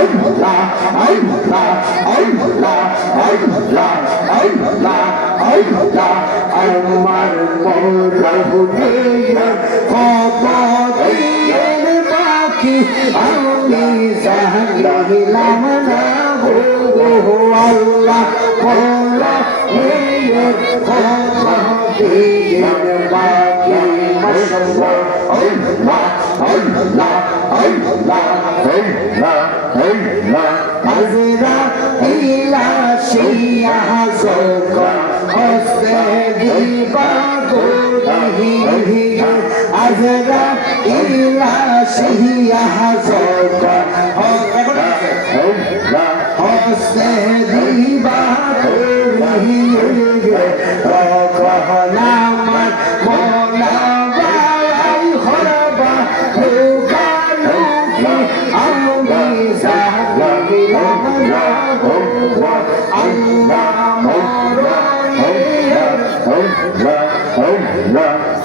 আল্লাহ আল্লাহ আল্লাহ আল্লাহ আল্লাহ আল্লাহ আমার মরহুনিয়া কত দিন বাকি আমি জানিলাম না গো আল্লাহ মরহুনিয়া কত দিন বাকি মাশাআল্লাহ আল্লাহ আল্লাহ আল্লাহ আল্লাহ আল্লাহ আজরা ইলা শিয়া জোকা হস্তে দিবা গোহি আজরা ইলা শিয়া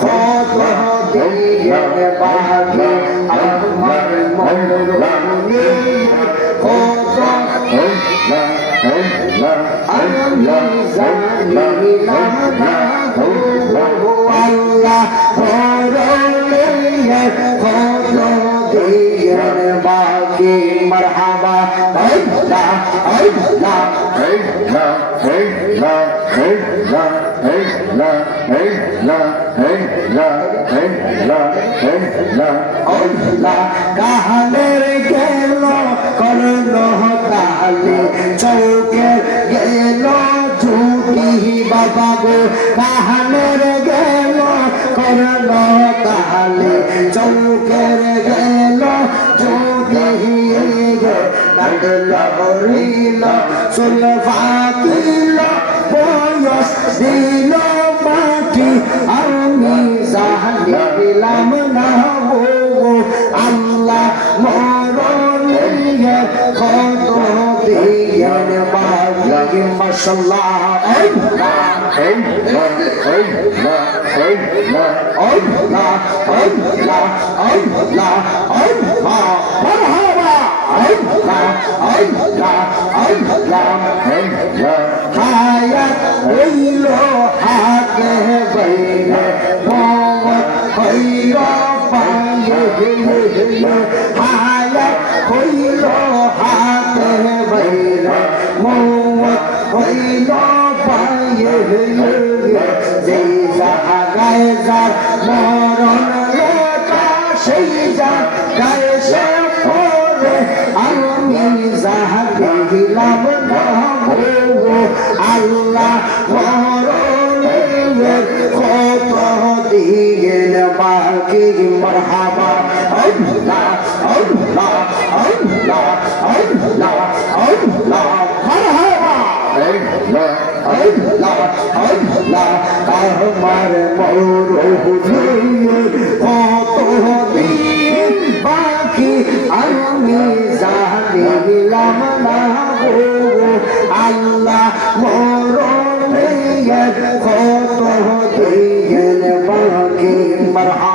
কত দিন বাকি আমার মরণের কত আমি জানিলাম না আল্লাহ মরণের কত দিন বাকি মারহাবা আল্লাহ আল্লাহ আল্লাহ কাহালের গেল কর্ণ তালে চৌকের গেল ঝুটি বাবা গো কাহালের গেল কর্ণ তালে চৌকের গেল ঝুটি ডাকল হরিল সুল ফাকিল বয়স দিল মাটি আমি জানিলাম না গো আল্লাহ মরণের কত দিন বাকি মাশাল্লাহ আল্লাহ আল্লাহ আল্লাহ আল্লাহ আল্লাহ আল্লাহ আল্লাহ মারহাবা আল্লাহ আল্লাহ আল্লাহ হায়াত হইল হাতে বাইরে মত হইল পায়ে হায়াত হইল হাতে বাইরে মত হইল পায়ে যেই জাহাগায় যার মরণ বাকি মারহাবা, আল্লাহ আল্লাহ আল্লাহ আল্লাহ আল্লাহ, মারহাবা। আল্লাহ আল্লাহ আল্লাহ আমার মরহুনির কত দিন বাকি আমি জানিলাম না গো, আল্লাহ মরণের কত দিন বাকি মারহাবা।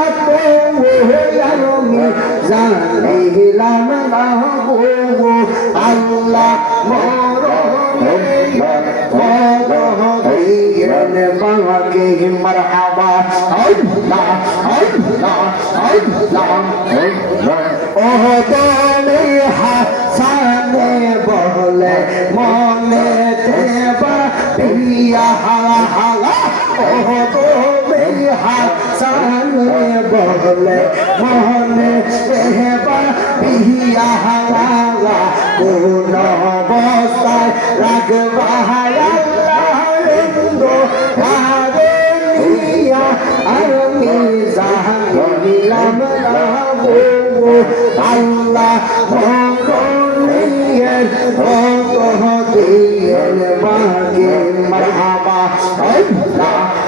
জানিলাম না গো আল্লাহ মরণ বাকে মারহাবা আল্লাহ আল্লাহ আল্লাহ ও দলে হাসানে বলে মনে দেবা বলে, মহলে সেহেবা বিহিয়া হাওয়ালা কোন অবস্থায় রাখবা আমি জাহান নিলাম না আল্লাহ ভগনের ভগ দিয়ে বাগে মারহাবা আল্লাহ।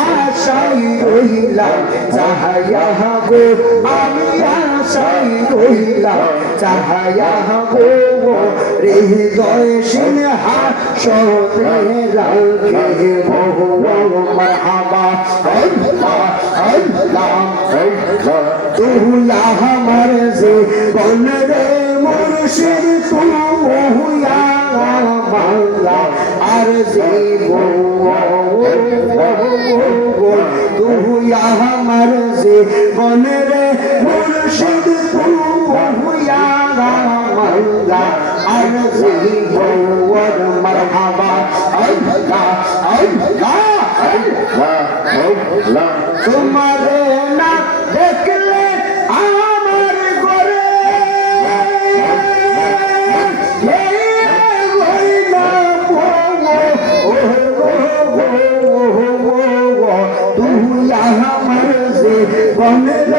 আশাই রইলাম যাহা গো আমি আশাই রইলাম চাহায়া গো হৃদয় সিনহা সদে রাখে বহু মারহাবা। আল্লাহ তুলা আমার যে বন রে মুর্শিদ তুহুয়া বাংলা আর যে তুহুয়া আমার যে বন রে মুর্শিদ الله أنزله والمرحبا الله الله الله তোমার না দেখলে আমার ঘরে তুই আমার জীবনের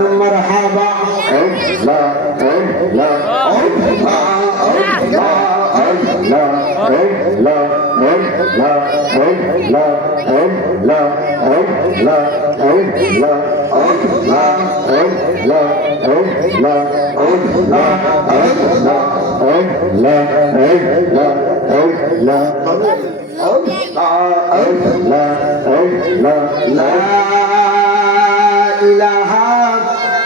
مرحبا الله الله الله الله الله الله الله الله الله الله الله الله الله الله لا إله